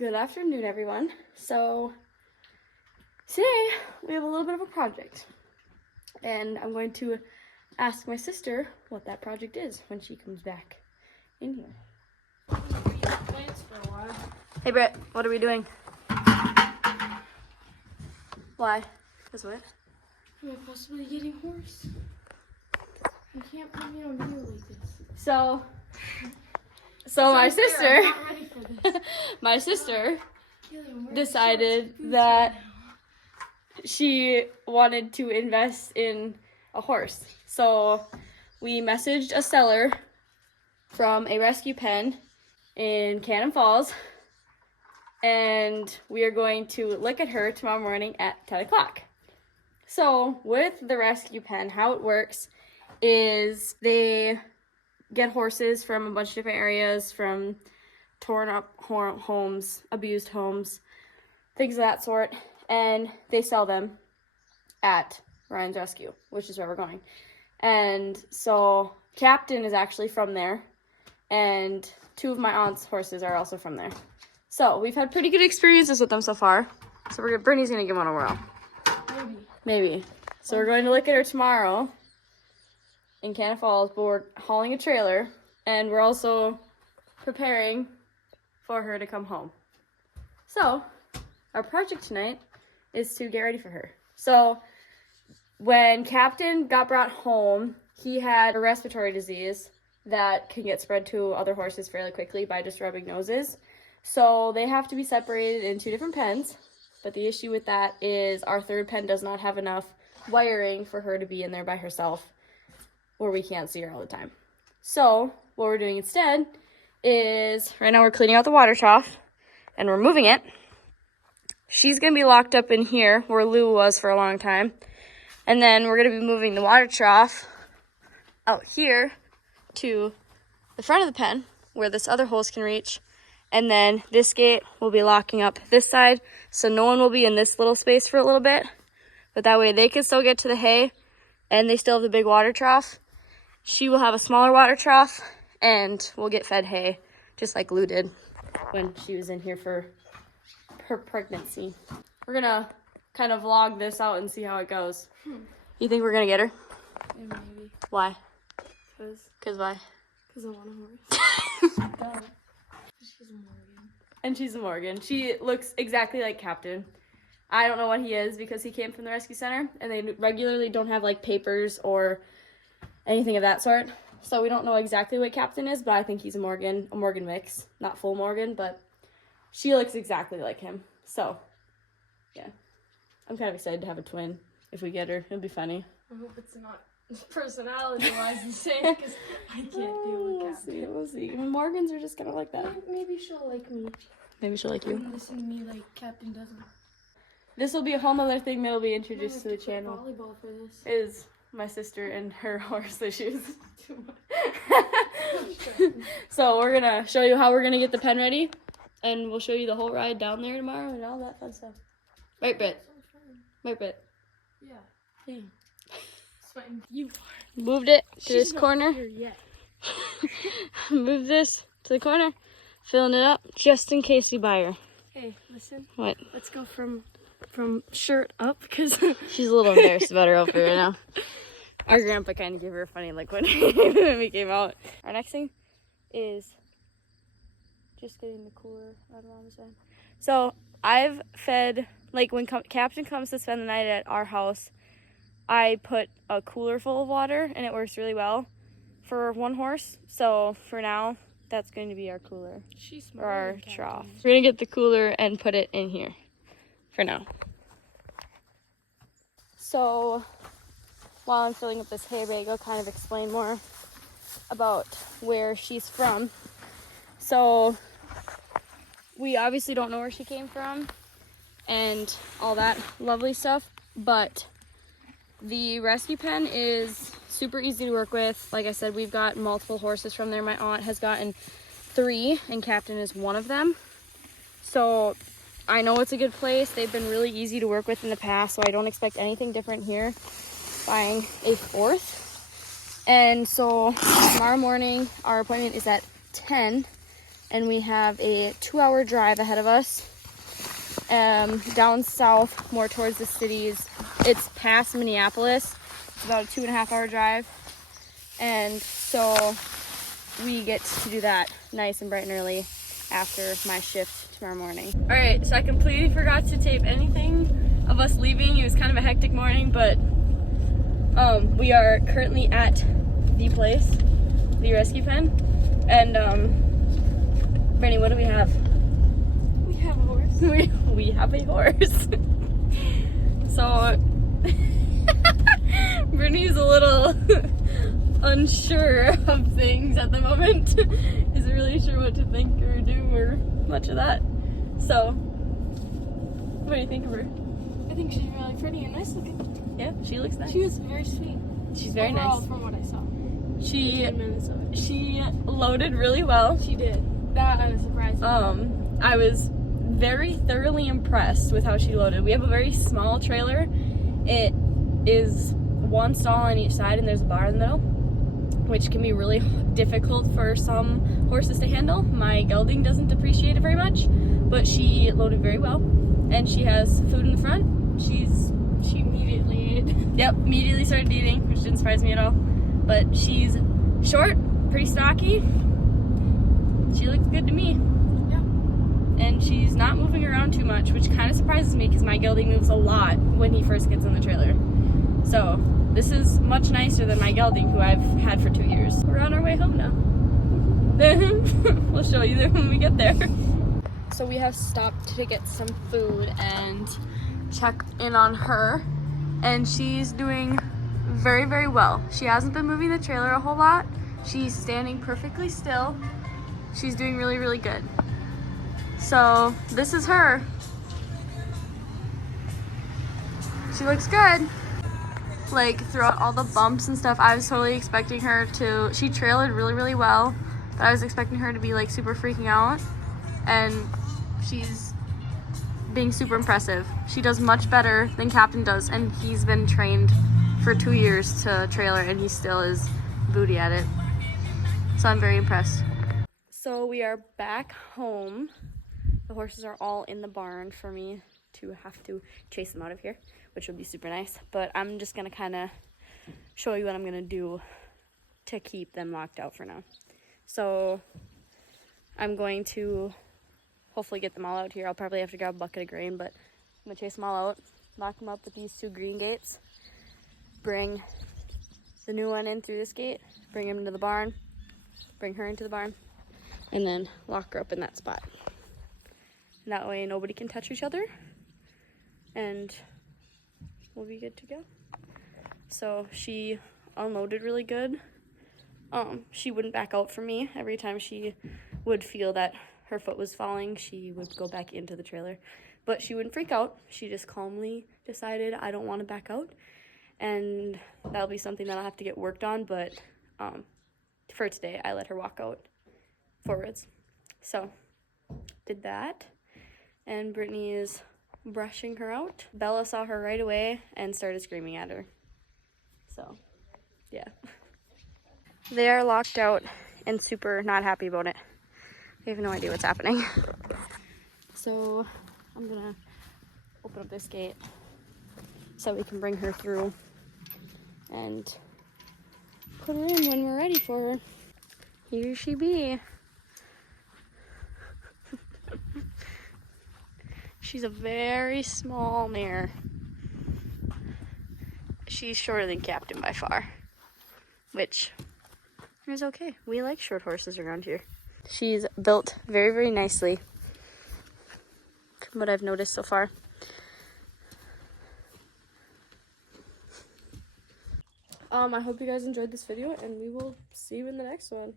Good afternoon, everyone. So today we have a little bit of a project, and I'm going to ask my sister what that project is when she comes back in here. Hey Britt, what are we doing? Why? Because what? Am I possibly getting hoarse? You can't put me on video like this. So my sister, I'm not ready for this. my sister Killian, where's decided the shorts? that she wanted to invest in a horse. So we messaged a seller from a rescue pen in Cannon Falls, and we are going to look at her tomorrow morning at 10 o'clock. So with the rescue pen, how it works is they get horses from a bunch of different areas, from torn up homes, abused homes, things of that sort, and they sell them at Ryan's Rescue, which is where we're going. And so Captain is actually from there, and two of my aunt's horses are also from there. So we've had pretty good experiences with them so far. So Brittany's gonna give one a whirl. Maybe. So we're going to look at her tomorrow in Cannon Falls, but we're hauling a trailer, and we're also preparing for her to come home. So our project tonight is to get ready for her. So when Captain got brought home, he had a respiratory disease that can get spread to other horses fairly quickly by just rubbing noses. So they have to be separated in two different pens. But the issue with that is our third pen does not have enough wiring for her to be in there by herself, where we can't see her all the time. So what we're doing instead is, right now we're cleaning out the water trough and we're moving it. She's going to be locked up in here where Lou was for a long time. And then we're going to be moving the water trough out here to the front of the pen where this other hose can reach. And then this gate will be locking up this side, so no one will be in this little space for a little bit. But that way they can still get to the hay, and they still have the big water trough. She will have a smaller water trough, and we'll get fed hay, just like Lou did when she was in here for her pregnancy. We're gonna kind of vlog this out and see how it goes. You think we're gonna get her? Yeah, maybe. Why? Cause why? I want a horse. She's a Morgan. And she's a Morgan. She looks exactly like Captain. I don't know what he is because he came from the rescue center, and they regularly don't have like papers or anything of that sort. So we don't know exactly what Captain is, but I think he's a Morgan mix. Not full Morgan, but she looks exactly like him. So, yeah. I'm kind of excited to have a twin if we get her. It'll be funny. I hope it's not personality-wise the same, because I can't deal with Captain. We'll see. Morgans are just kind of like that. Maybe she'll like me. Maybe she'll like you. And listen to me like Captain doesn't. This will be a whole nother thing that'll be introduced to the channel. Volleyball for this. Is my sister and her horse issues. So we're gonna show you how we're gonna get the pen ready, and we'll show you the whole ride down there tomorrow and all that fun stuff. Right, Britt? Right, Britt? Yeah. Yeah. It's fine. You are. Moved it to She's this not corner. here yet. Move this to the corner. Filling it up just in case we buy her. Hey, listen. What? Let's go from shirt up, because She's a little embarrassed about her outfit right now. Our grandpa kind of gave her a funny look when we came out. Our next thing is just getting the cooler out around this end. So I've fed, like when Captain comes to spend the night at our house, I put a cooler full of water, and it works really well for one horse. So for now, that's going to be our cooler, or our trough. We're going to get the cooler and put it in here for now. So while I'm filling up this hay bag, I'll kind of explain more about where she's from. So we obviously don't know where she came from and all that lovely stuff, but the rescue pen is super easy to work with. Like I said, we've got multiple horses from there. My aunt has gotten 3, and Captain is one of them. So I know it's a good place. They've been really easy to work with in the past, so I don't expect anything different here buying a 4th. And so tomorrow morning, our appointment is at 10, and we have a 2-hour drive ahead of us. Down south, more towards the cities. It's past Minneapolis. It's about a 2.5-hour drive. And so we get to do that nice and bright and early after my shift tomorrow morning. All right, so I completely forgot to tape anything of us leaving. It was kind of a hectic morning, but we are currently at the place, the rescue pen. And Brittany, what do we have? We have a horse. We have a horse. So Brittany's a little unsure of things at the moment. Isn't really sure what to think or do or much of that. So what do you think of her? I think she's really pretty and nice looking. Yeah, she looks nice. She was very sweet. She's very Overall, nice. from what I saw. She 10 minutes of it. she loaded really well. She did. That I was surprised. I was very thoroughly impressed with how she loaded. We have a very small trailer. It is one stall on each side and there's a bar in the middle, which can be really difficult for some horses to handle. My gelding doesn't appreciate it very much, but she loaded very well. And she has food in the front. She immediately ate. Yep, immediately started eating, which didn't surprise me at all. But she's short, pretty stocky. She looks good to me. Yeah. And she's not moving around too much, which kind of surprises me because my gelding moves a lot when he first gets in the trailer. So this is much nicer than my gelding, who I've had for 2 years. We're on our way home now. We'll show you when we get there. So we have stopped to get some food and check in on her, and she's doing very, very well. She hasn't been moving the trailer a whole lot. She's standing perfectly still. She's doing really, really good. So this is her. She looks good. Like throughout all the bumps and stuff, I was totally expecting her to, she trailed really, really well, but I was expecting her to be like super freaking out, and she's being super impressive. She does much better than Captain does, and he's been trained for 2 years to trailer and he still is booty at it. So I'm very impressed. So we are back home. The horses are all in the barn for me to have to chase them out of here, which would be super nice. But I'm just gonna kind of show you what I'm gonna do to keep them locked out for now. So I'm going to hopefully get them all out here. I'll probably have to grab a bucket of grain, but I'm gonna chase them all out, lock them up with these 2 green gates, bring the new one in through this gate, bring him into the barn, bring her into the barn, and then lock her up in that spot. And that way nobody can touch each other, and we'll be good to go. So she unloaded really good. She wouldn't back out from me. Every time she would feel that her foot was falling, she would go back into the trailer. But she wouldn't freak out. She just calmly decided, I don't want to back out. And that'll be something that I'll have to get worked on, but for today, I let her walk out forwards. So, did that. And Brittany is brushing her out. Bella saw her right away and started screaming at her. So, yeah. They are locked out and super not happy about it. They have no idea what's happening. So, I'm gonna open up this gate so we can bring her through and put her in when we're ready for her. Here she be. She's a very small mare. She's shorter than Captain by far, which is okay. We like short horses around here. She's built very, very nicely, from what I've noticed so far. I hope you guys enjoyed this video, and we will see you in the next one.